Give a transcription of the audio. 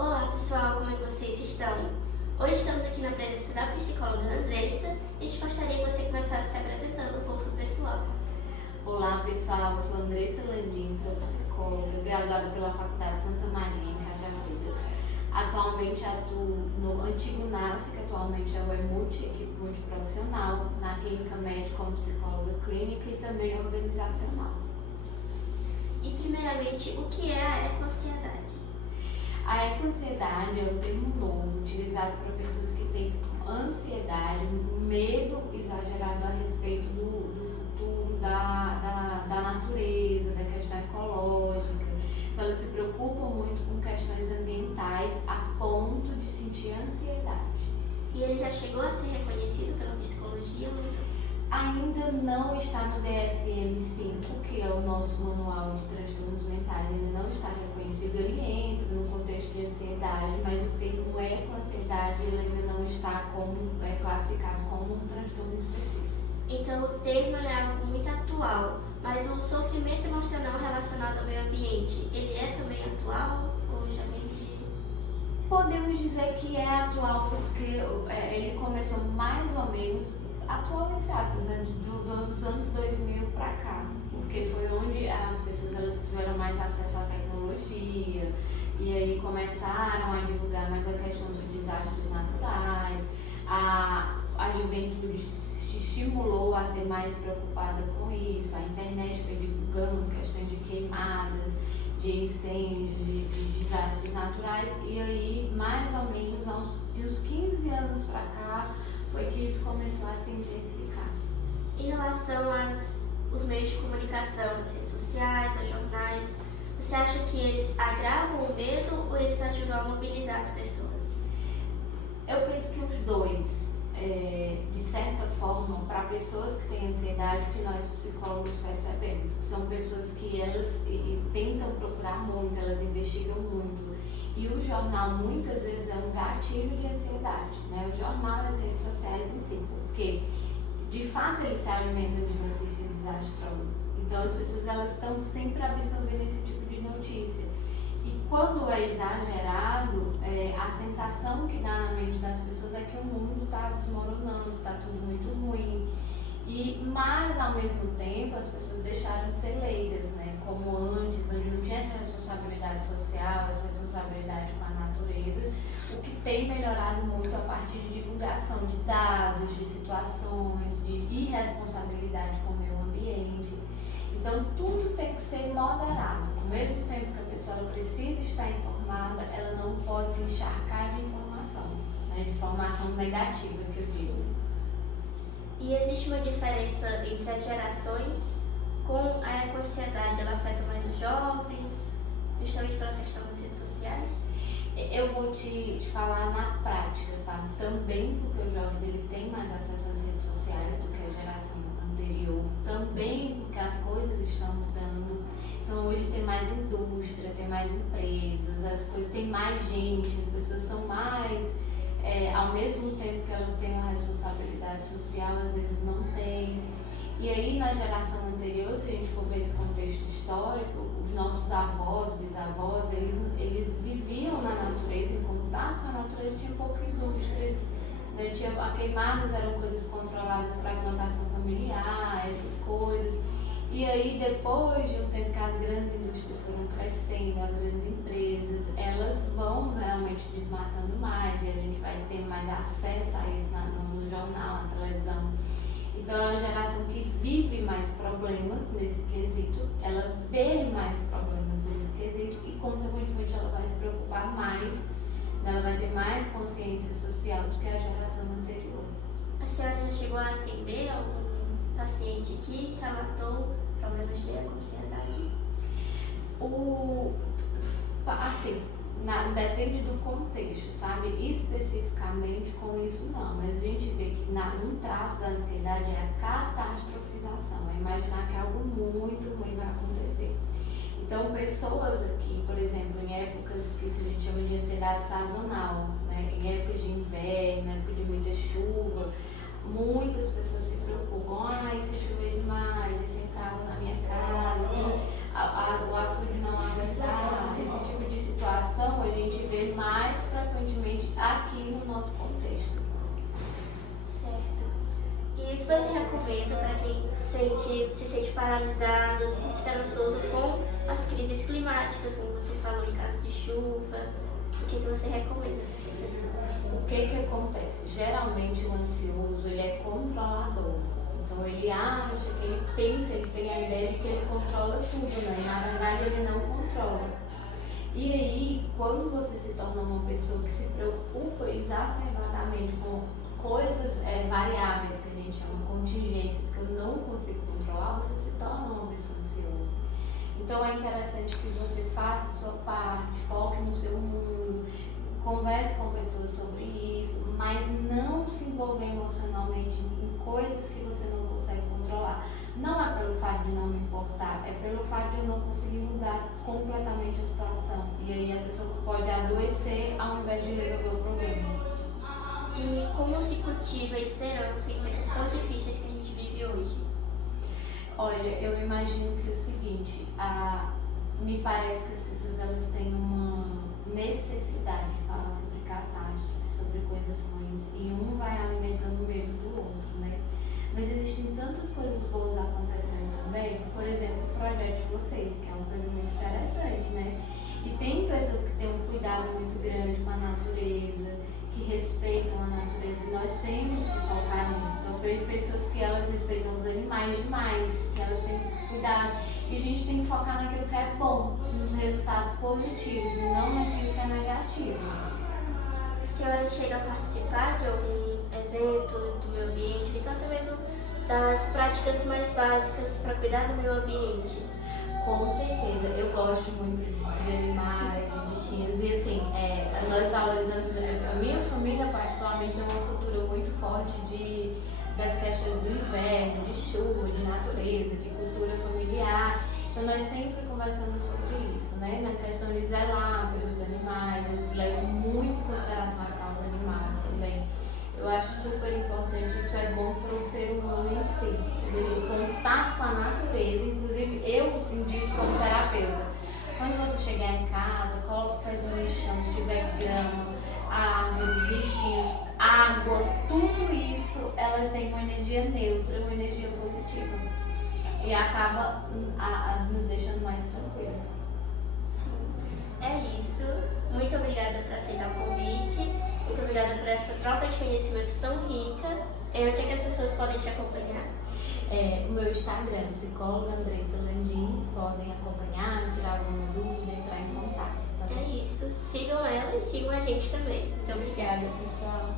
Olá pessoal, como é que vocês estão? Hoje estamos aqui na presença da psicóloga Andressa e a gente gostaria que você começasse se apresentando um pouco para o pessoal. Olá pessoal, eu sou Andressa Landim, sou psicóloga, graduada pela Faculdade Santa Maria, em Cajazeiras. Atualmente atuo no antigo NASC, que atualmente é o EMUT, equipe multiprofissional, na clínica médica como psicóloga clínica e também organizacional. E primeiramente, o que é a ecoansiedade? A ecoansiedade é um termo novo utilizado para pessoas que têm ansiedade, medo exagerado a respeito do futuro, da natureza, da questão ecológica. Então elas se preocupam muito com questões ambientais a ponto de sentir ansiedade. E ele já chegou a ser reconhecido pela psicologia? Ainda não está no DSM-5, que é o nosso manual de transtornos mentais, ainda não está reconhecido. Ele entra no contexto de ansiedade, mas o termo ecoansiedade ele ainda não está classificado como um transtorno específico. Então o termo é algo muito atual, mas o sofrimento emocional relacionado ao meio ambiente, ele é também atual ou já vem de... Podemos dizer que é atual porque ele começou mais ou menos atual entre aspas, né, dos anos 2000 para cá, porque foi onde as pessoas elas tiveram mais acesso à tecnologia e aí começaram a divulgar mais a questão dos desastres naturais, a juventude se estimulou a ser mais preocupada com isso, a internet foi divulgando questões de queimadas, de incêndios, de desastres naturais e aí mais ou menos de uns 15 anos para cá foi que isso começou a se intensificar. Em relação aos meios de comunicação, as redes sociais, os jornais, você acha que eles agravam o medo ou eles ajudam a mobilizar as pessoas? Eu penso que os dois, de certa forma, para pessoas que têm ansiedade, o que nós psicólogos percebemos, que são pessoas que elas tentam procurar muito, elas investigam muito. E o jornal muitas vezes é um gatilho de ansiedade, né? O jornal e as redes sociais em si, porque de fato eles se alimentam de notícias desastrosas. Então as pessoas elas estão sempre absorvendo esse tipo de notícia. E quando é exagerado, a sensação que dá na mente das pessoas é que o mundo está desmoronando, está tudo muito ruim. Mas ao mesmo tempo as pessoas deixaram de ser leigas, né? Como antes, onde não tinha essa responsabilidade social, essa responsabilidade com a natureza, o que tem melhorado muito a partir de divulgação de dados, de situações, de irresponsabilidade com o meio ambiente. Então tudo tem que ser moderado. Ao mesmo tempo que a pessoa precisa estar informada, ela não pode se encharcar de informação, né? De informação negativa que eu digo. E existe uma diferença entre as gerações? Com a ecoansiedade, ela afeta mais os jovens, justamente pela questão das redes sociais? Eu vou te falar na prática, sabe? Também porque os jovens eles têm mais acesso às redes sociais do que a geração anterior. Também porque as coisas estão mudando. Então hoje tem mais indústria, tem mais empresas, as coisas, tem mais gente, as pessoas são mais... ao mesmo tempo que elas têm uma responsabilidade social, às vezes não têm. E aí na geração anterior, se a gente for ver esse contexto histórico, os nossos avós, bisavós, eles viviam na natureza, em contato com a natureza, tinha pouca indústria, né? Queimadas eram coisas controladas para a plantação familiar, essas coisas. E aí depois de um tempo que as grandes indústrias foram crescendo, as grandes empresas, elas vão realmente desmatando mais e a gente vai ter mais acesso a isso no jornal, na televisão. Então é uma geração que vive mais problemas nesse quesito, ela vê mais problemas nesse quesito e consequentemente ela vai se preocupar mais, ela vai ter mais consciência social do que a geração anterior. A senhora já chegou a atender algum paciente que relatou problemas de ecoansiedade? Depende do contexto, sabe? Especificamente com isso não, mas a gente vê que um traço da ansiedade é a catastrofização, é imaginar que algo muito ruim vai acontecer. Então pessoas aqui, por exemplo, em épocas que isso a gente chama de ansiedade sazonal, né? Em épocas de inverno, época de muita chuva, muitas pessoas se preocupam, se chover demais, e se entrar água na minha casa, o açude não aguentar, esse tipo de situação a gente vê mais frequentemente aqui no nosso contexto. Certo. E o que você recomenda para quem se sente paralisado, desesperançoso com as crises climáticas, como você falou em caso de chuva? O que você recomenda para essas pessoas? O que acontece? Geralmente o ansioso ele é controlador. Então ele acha que ele pensa, ele tem a ideia de que ele controla tudo, né? E na verdade ele não controla. E aí, quando você se torna uma pessoa que se preocupa exacerbadamente com coisas variáveis, que a gente chama contingências, que eu não consigo controlar, você se torna uma pessoa ansiosa. Então é interessante que você faça a sua parte, foque no seu mundo, converse com pessoas sobre isso, mas não se envolver emocionalmente em coisas que você não consegue controlar. Não é pelo fato de não me importar, é pelo fato de eu não conseguir mudar completamente a situação. E aí a pessoa pode adoecer ao invés de resolver o problema. E como se cultiva a esperança em tempos tão difíceis que a gente vive hoje? Olha, eu imagino que é o seguinte, me parece que as pessoas elas têm uma necessidade de falar sobre catástrofe, sobre coisas ruins, e um vai alimentando o medo do outro, né? Mas existem tantas coisas boas acontecendo também, por exemplo, o projeto de vocês, que é uma coisa muito interessante, né? E tem pessoas que têm um cuidado muito grande com a natureza, que respeitam a natureza, e nós temos que focar nisso. Então, vejo pessoas que elas respeitam os animais demais, que elas têm cuidado, e a gente tem que focar naquilo que é bom, nos resultados positivos, e não naquilo que é negativo. A senhora chega a participar de algum evento do meio ambiente, então até mesmo das práticas mais básicas para cuidar do meio ambiente? Com certeza, eu gosto muito de animais, de bichinhos, e assim, nós valorizamos, a minha família particularmente tem uma cultura muito forte das questões do inverno, de chuva, de natureza, de cultura familiar. Então nós sempre conversamos sobre isso, né? Na questão de zelar pelos animais, eu levo muito em consideração a causa animal também. Eu acho super importante, isso é bom para o ser humano em si, o contato com a natureza. Inclusive eu indico como terapeuta, quando você chegar em casa, coloque o pezinho no chão, se tiver grama, árvores, bichinhos, água, tudo isso ela tem uma energia neutra, uma energia positiva e acaba nos deixando mais tranquilos. Sim, é isso. Muito obrigada por aceitar o convite. Muito obrigada por essa troca de conhecimentos tão rica. Onde é que as pessoas podem te acompanhar? O meu Instagram, psicóloga Andressa Landim, podem acompanhar, tirar alguma dúvida, entrar em contato. Tá? É isso. Sigam ela e sigam a gente também. Muito obrigada, pessoal.